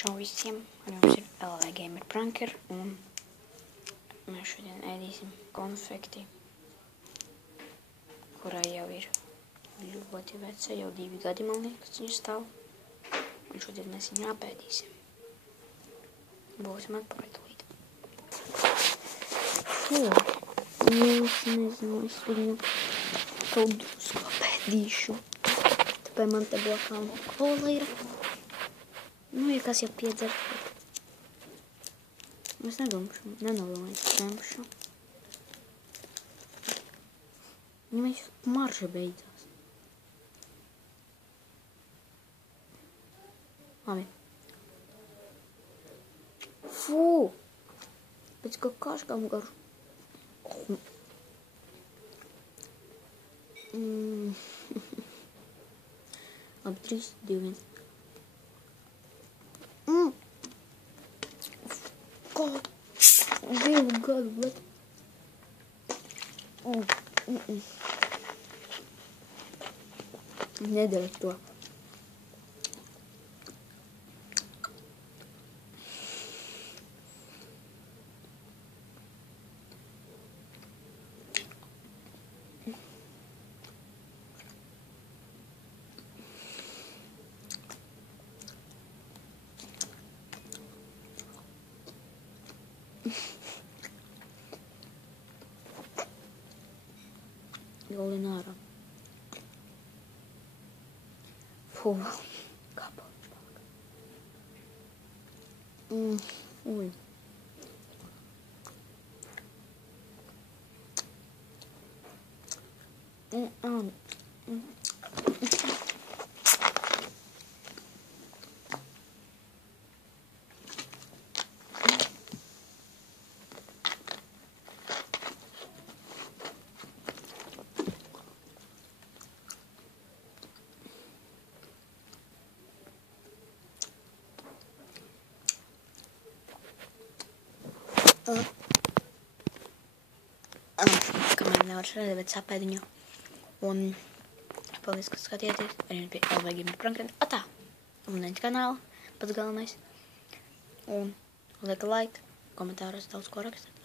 Čau visiem, ar jums ir LV Gamer Pranker, un mēs šodien ēdīsim konfekti, kurai jau ir ļoti veca, jau 2 gadi, man liekas, viņa stāv, un šodien mēs viņu apēdīsim. Būsim atpakaļ tūlīt. Es nezinu, es viņu kaut drusku apēdīšu, tāpēc man te blakā kola ir. Ja kas jau piedzer, es nedomāju, ka ņemšu. Viņam marža beidzās. Labi. Fū! Pēc kā kaškām garšu. Labi, 3, 2, 1. Kā 2 gadu, bet... Nedara to. Jolin ārā. Fū, kā paliks palika. Ui. Kamēr nevar šeit, bet sapēd viņu. Un paldies, ka skatījāties. Arī bija LV Gamer Pranker. Atā! Abonēģi kanālu, pats galvenais. Un lieka like, komentāros daudz ko rakstāt.